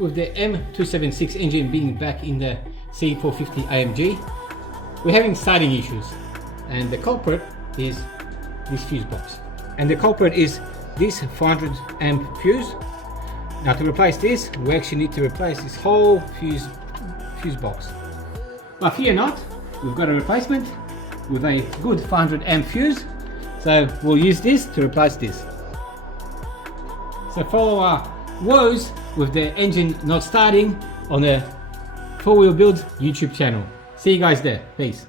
with the M276 engine being back in the C450 AMG, we're having starting issues, and the culprit is this fuse box. And the culprit is this 400 amp fuse. Now to replace this, we actually need to replace this whole fuse box. But fear not, we've got a replacement with a good 400 amp fuse. So we'll use this to replace this. So follow our woes with the engine not starting on the 4 Wheel Build YouTube channel. See you guys there. Peace.